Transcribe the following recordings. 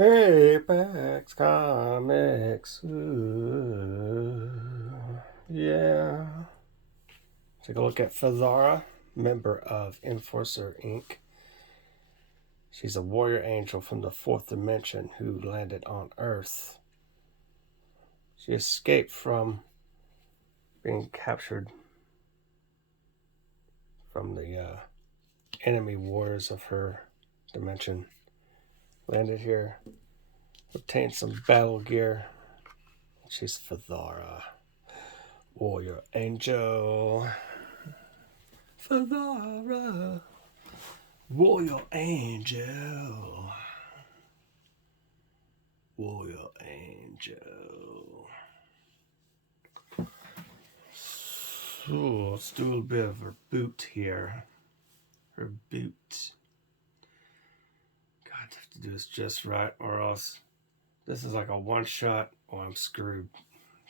Apex Comics. Ooh, yeah. Take a look at Feathara, member of Enforcer Inc. She's a warrior angel from the fourth dimension who landed on Earth. She escaped from being captured from the enemy warriors of her dimension. Landed here, obtained some battle gear. She's Feathara, warrior angel. Feathara, warrior angel. Warrior angel. So let's do a little bit of her boot here. Her boot. God, I have to do this just right, or else this is like a one shot, or I'm screwed.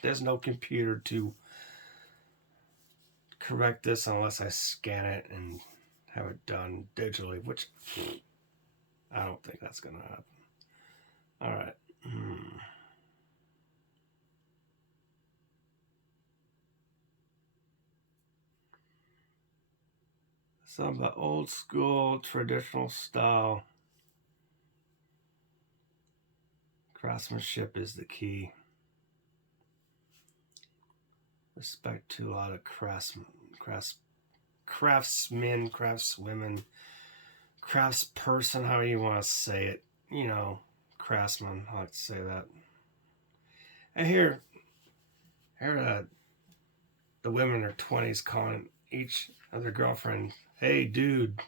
There's no computer to correct this unless I scan it and have it done digitally, which I don't think that's gonna happen. All right. Some of the old school traditional style craftsmanship is the key. Respect to a lot of craftsmen, craftswomen, craftsperson, however you want to say it. You know, craftsman. I like to say that. I hear the women in their 20s calling each of their girlfriend, "Hey, dude."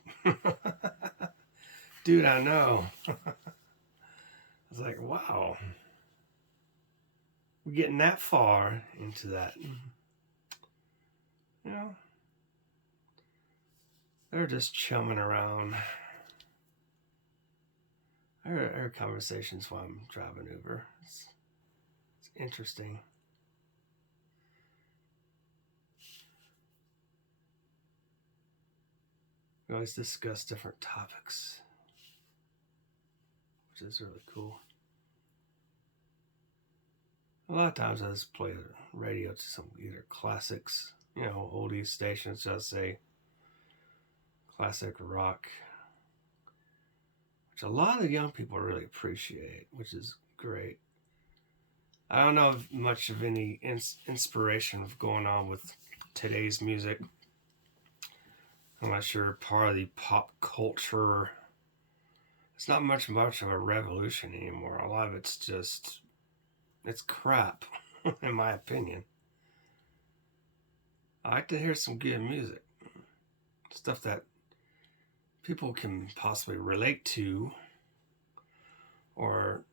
Dude, I know. I was like, wow. We're getting that far into that. You know, they're just chumming around. I heard conversations while I'm driving Uber. It's interesting. We always discuss different topics, which is really cool. A lot of times I just play the radio to some either classics, oldies stations, just say classic rock, which a lot of young people really appreciate, which is great. I don't know much of any inspiration of going on with today's music. I'm not sure part of the pop culture. It's not much of a revolution anymore. A lot of it's crap, in my opinion. I like to hear some good music, stuff that people can possibly relate to, or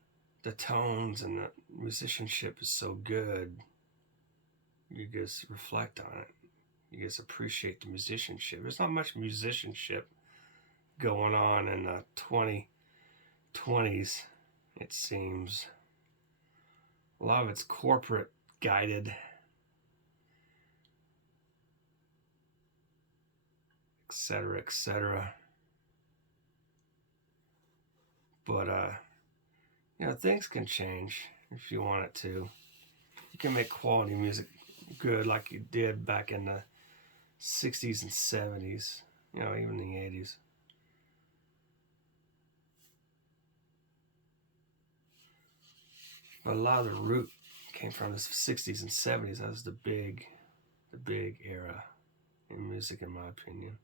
the tones and the musicianship is so good. You just reflect on it. You just appreciate the musicianship. There's not much musicianship going on in the 2020s, it seems. A lot of it's corporate guided, etc., etc. But things can change if you want it to. You can make quality music good like you did back in the 60s and 70s, even the 80s. But a lot of the root came from the 60s and 70s. That was the big era in music, in my opinion.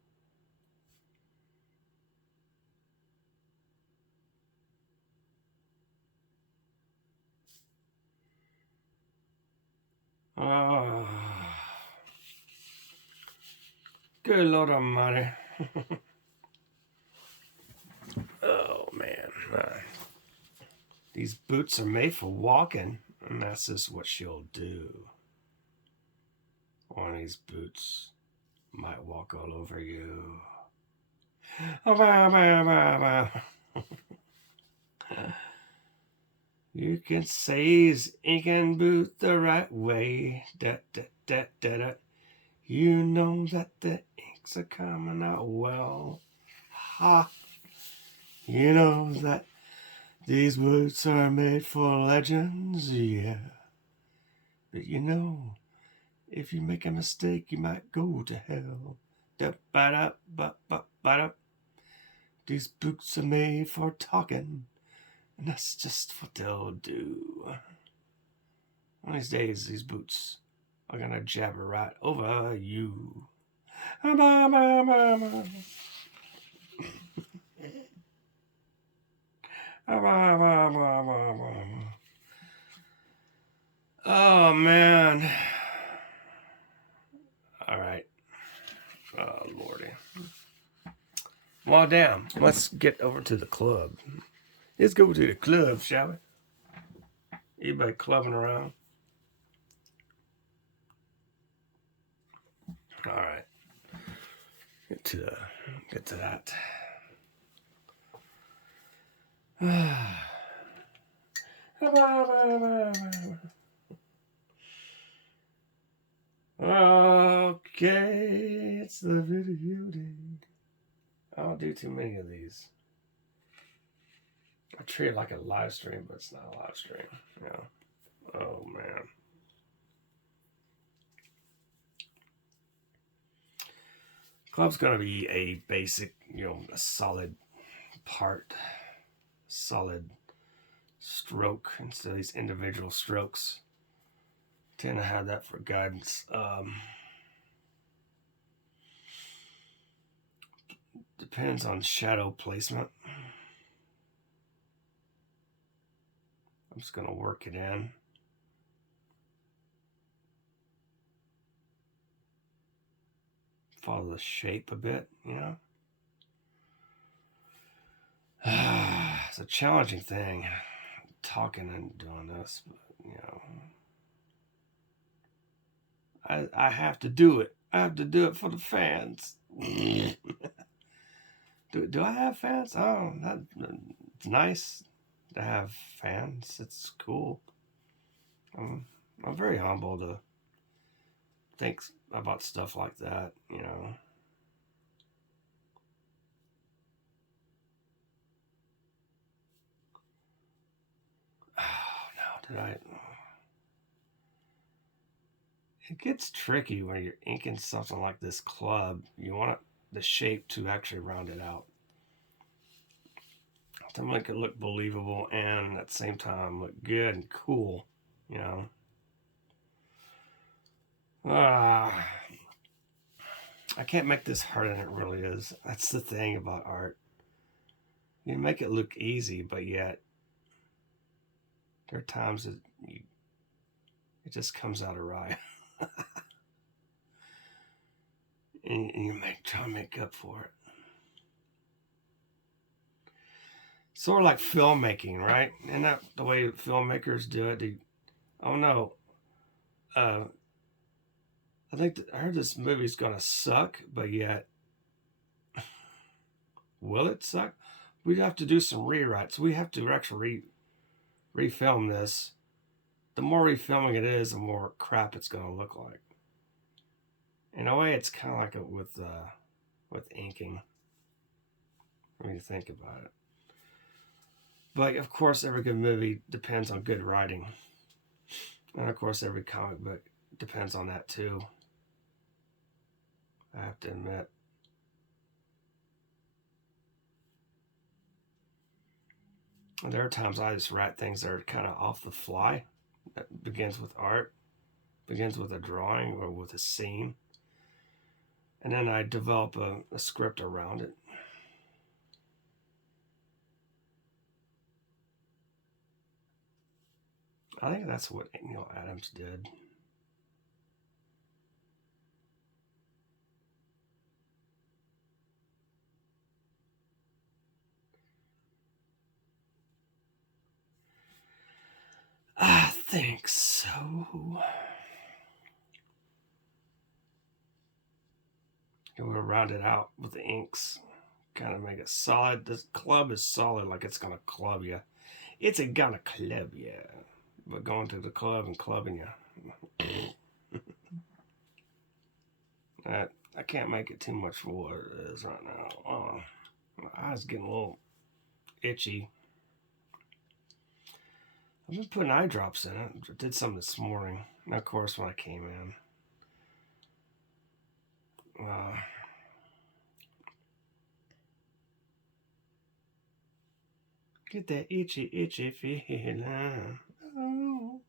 Oh, good Lord Almighty. Oh, man. These boots are made for walking, and that's just what she'll do. One of these boots might walk all over you. You can say his ink and boot the right way. Da, da, da, da, da. You know that the inks are coming out well. Ha! You know that These boots are made for legends, yeah. But you know, if you make a mistake, you might go to hell. Da-ba-da-ba-ba-ba-da. These boots are made for talking, and that's just what they'll do. One of these days, these boots are gonna jabber right over you. Oh man. All right. Oh lordy. Well, damn. Let's get over to the club. Let's go to the club, shall we? Anybody clubbing around? All right. Get to that. Okay, it's the video day. I don't do too many of these. I treat it like a live stream, but it's not a live stream. Yeah. Oh man. Club's gonna be a basic, a solid part, solid stroke instead of these individual strokes. Tend to have that for guidance. Depends on shadow placement. I'm just gonna work it in. Follow the shape a bit, It's a challenging thing, talking and doing this, but, I have to do it. I have to do it for the fans. do I have fans? Oh, it's nice to have fans. It's cool. I'm very humble to think about stuff like that, Oh no, did I? It gets tricky when you're inking something like this club. You want the shape to actually round it out to make it look believable and at the same time look good and cool, you know. I can't make this harder than it really is. That's the thing about art. You make it look easy, but yet there are times that it just comes out awry. and you try to make up for it. Sort of like filmmaking, right? Isn't that the way filmmakers do it? Oh no. I think I heard this movie's gonna suck, but yet, will it suck? We have to do some rewrites. We have to actually refilm this. The more refilming it is, the more crap it's gonna look like. In a way, it's kind of like it with inking. When you think about it. But of course, every good movie depends on good writing, and of course, every comic book depends on that too. I have to admit. And there are times I just write things that are kind of off the fly. That begins with art, begins with a drawing or with a scene, and then I develop a script around it. I think that's what Neil Adams did. I think so. And we'll round it out with the inks. Kind of make it solid. This club is solid, like it's gonna club you. It's a gonna club you. But going to the club and clubbing you. I can't make it too much for what it is right now. My eyes getting a little itchy. I've been putting eye drops in it. I did some this morning. And of course, when I came in. Get that itchy, itchy feeling. Oh.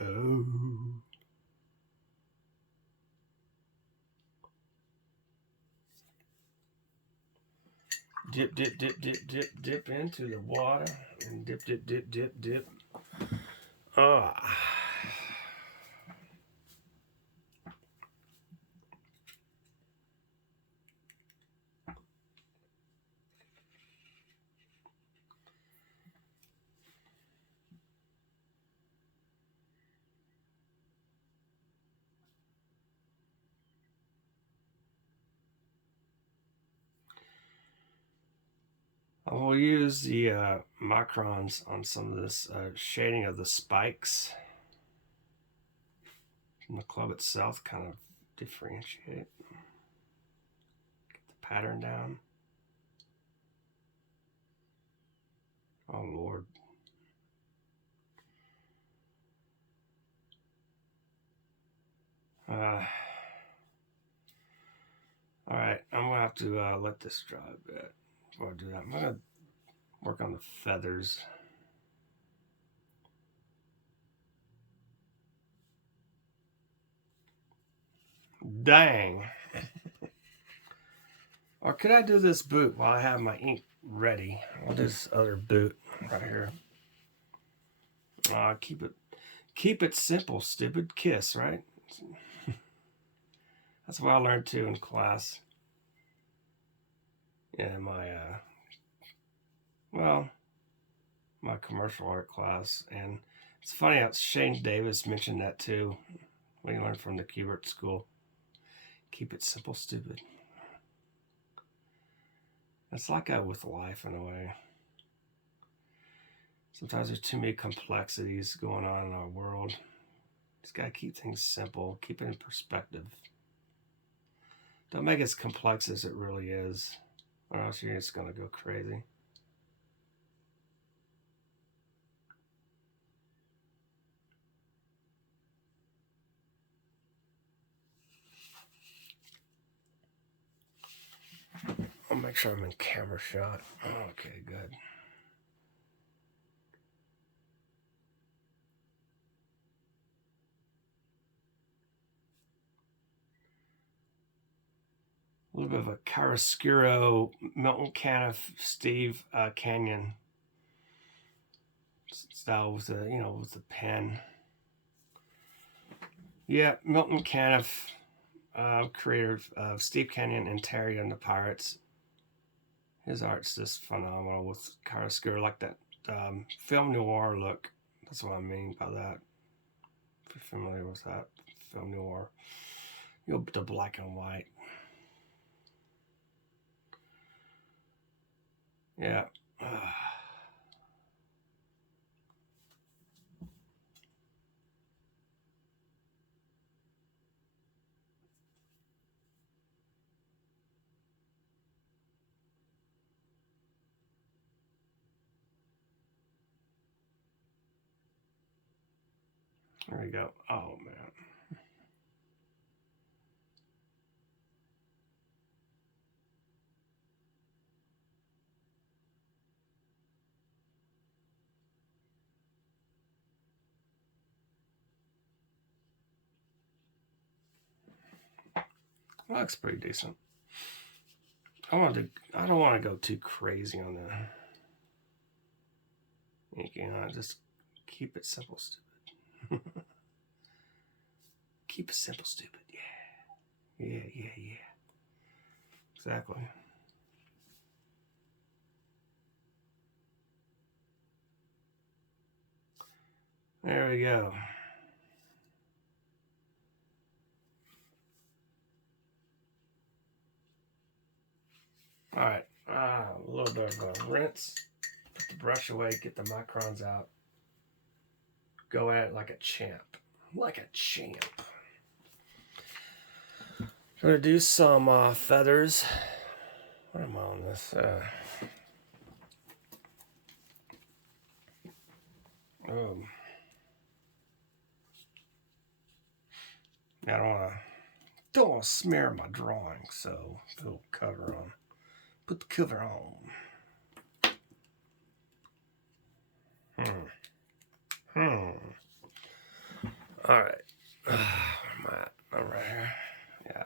Oh. Dip, dip, dip, dip, dip, dip into the water. And dip, dip, dip, dip, dip. Ah. I will use the microns on some of this shading of the spikes from the club itself, kind of differentiate. Get the pattern down. Oh, Lord. All right, I'm going to have to let this dry a bit before I do that. I'm going to work on the feathers. Dang. Or could I do this boot while I have my ink ready? I'll do this other boot right here. Keep it simple, stupid. Kiss, right? That's what I learned too in class. Yeah, my commercial art class. And it's funny how Shane Davis mentioned that too when he learned from the Kubert School. Keep it simple, stupid. It's like that with life in a way. Sometimes there's too many complexities going on in our world. Just gotta keep things simple, keep it in perspective. Don't make it as complex as it really is, or else you're just gonna go crazy. I'll make sure I'm in camera shot. Okay, good. A little bit of a chiaroscuro Milton Caniff Steve Canyon style with the pen. Yeah, Milton Caniff, creator of Steve Canyon and Terry and the Pirates. His art's just phenomenal with chiaroscuro, like that film noir look. That's what I mean by that. If you're familiar with that, film noir. The black and white. Yeah. There we go. Oh, man. That looks pretty decent. I don't want to go too crazy on the inking. Just keep it simple, stupid. Keep it simple, stupid. Yeah. Yeah. Exactly. There we go. All right. A little bit of a rinse. Put the brush away. Get the microns out. Go at it like a champ. Like a champ. Gonna do some feathers. What am I on this? I don't want to smear my drawing, so put a cover on. Put the cover on. All right. Where am I at? I'm right here. Yeah.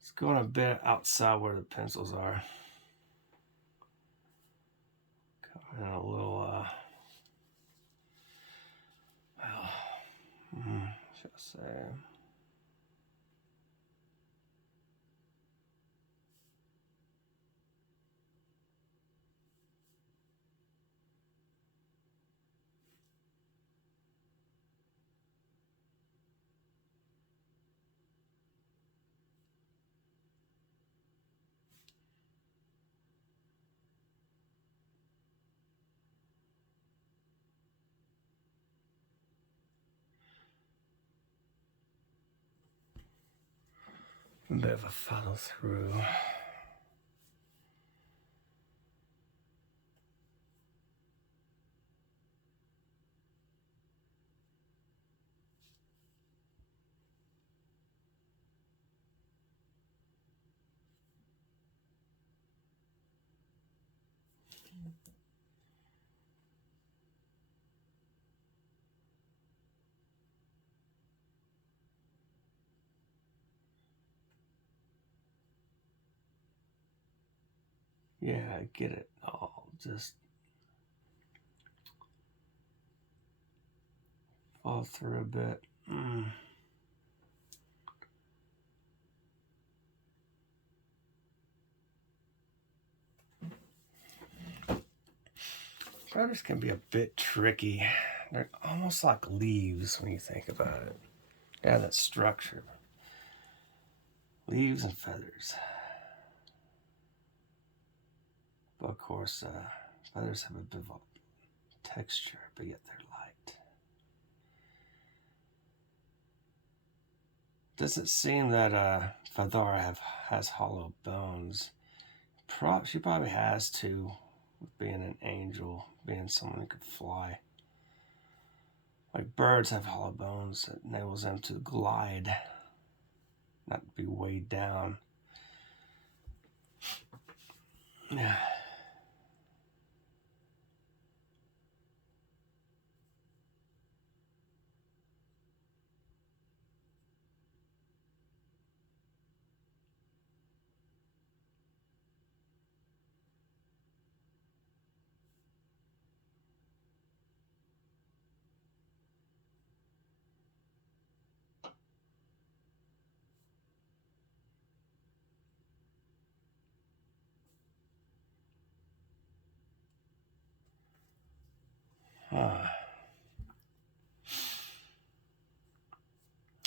It's going a bit outside where the pencils are. Coming in a little, should I say? A bit of a follow through. Yeah, I get it all. Just fall through a bit. Feathers can be a bit tricky. They're almost like leaves when you think about it. They have that structure. Leaves and feathers. But of course, feathers have a bit of a texture, but yet they're light. Does it seem that Feathara has hollow bones? She probably has to, with being an angel, being someone who could fly. Like birds have hollow bones that enables them to glide, not be weighed down. Yeah.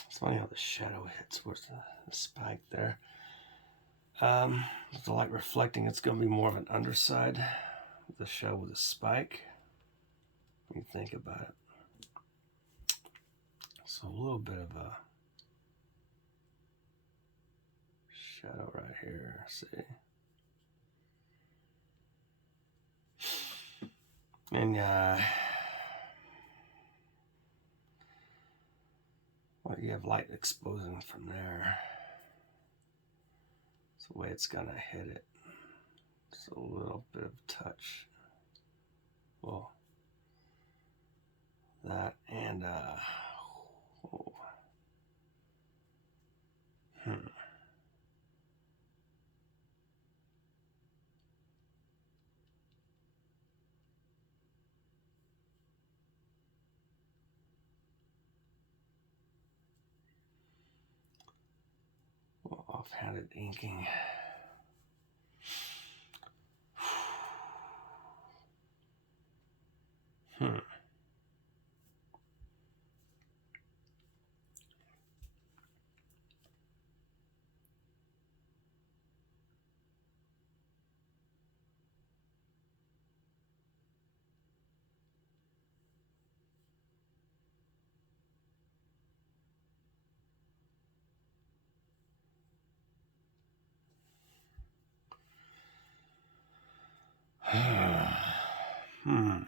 It's funny how the shadow hits where's the spike there. With the light reflecting, it's going to be more of an underside of the shell with a spike. When you think about it. So a little bit of a shadow right here. See? And well, you have light exposing from there. It's the way it's gonna hit it. Just a little bit of touch. Well, that and oh. Well, offhanded inking. Hmm.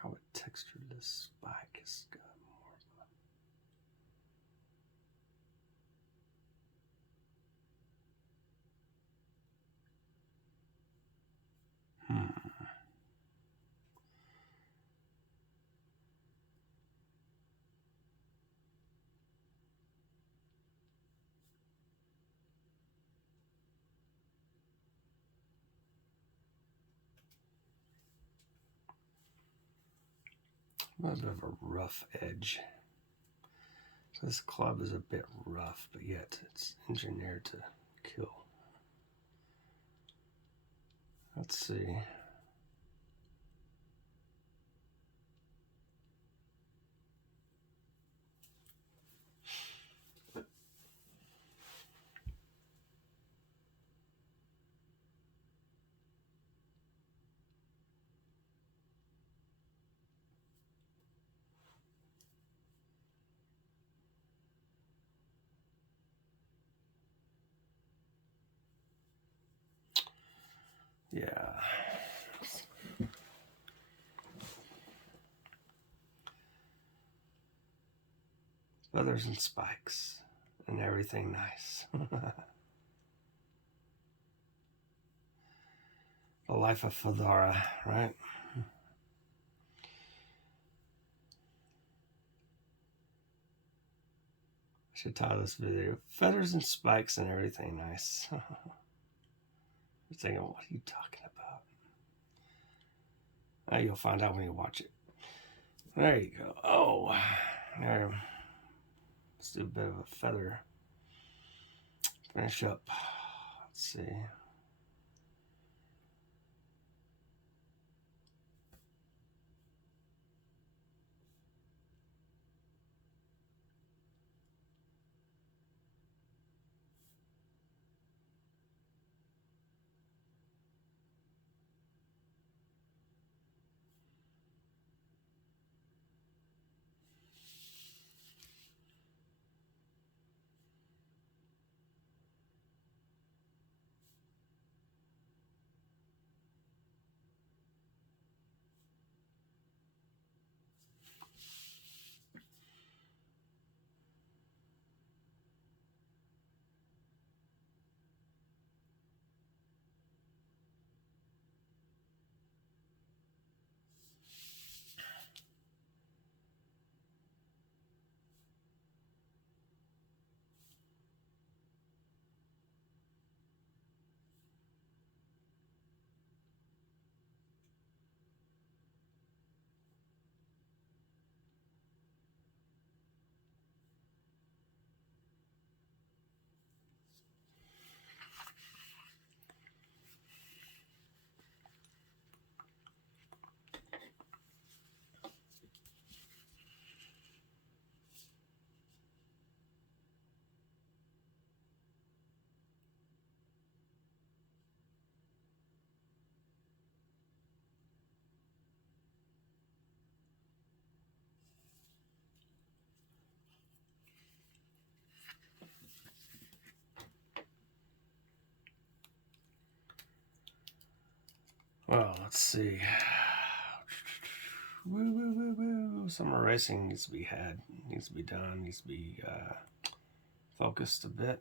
How a textureless spike has got more. A bit of a rough edge. So this club is a bit rough, but yet it's engineered to kill. Let's see. Yeah. Feathers and spikes and everything nice. The life of Feathara, right? I should title this video Feathers and Spikes and Everything Nice. You're thinking, what are you talking about? Oh, you'll find out when you watch it. There you go. Oh, there. Let's do a bit of a feather finish up. Let's see. Well, let's see. Some erasing needs to be had, needs to be done, needs to be focused a bit.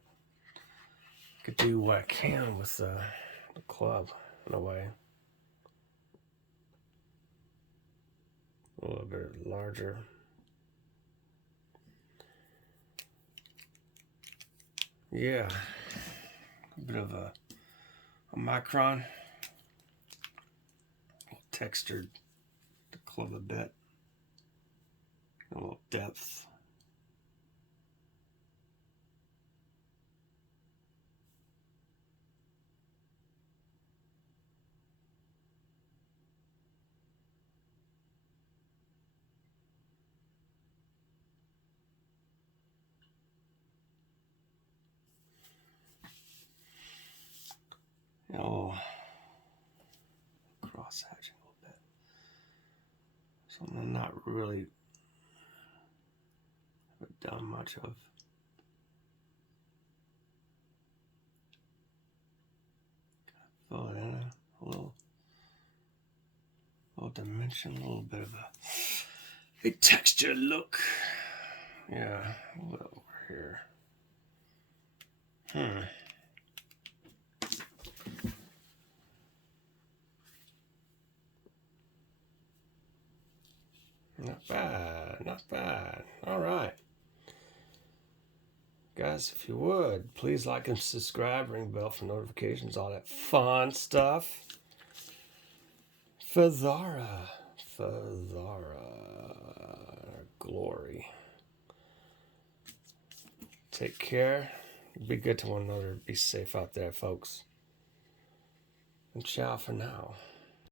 Could do what I can with the club in a way. A little bit larger. Yeah, a bit of a micron. Textured the club a bit. A little depth. Oh, cross hatching a little bit. Something I'm not really done much of. Fill it in a little dimension, a little bit of a texture look. Yeah, a little over here. Not bad, not bad. All right. Guys, if you would, please like and subscribe, ring the bell for notifications, all that fun stuff. Feathara. Glory. Take care. Be good to one another. Be safe out there, folks. And ciao for now.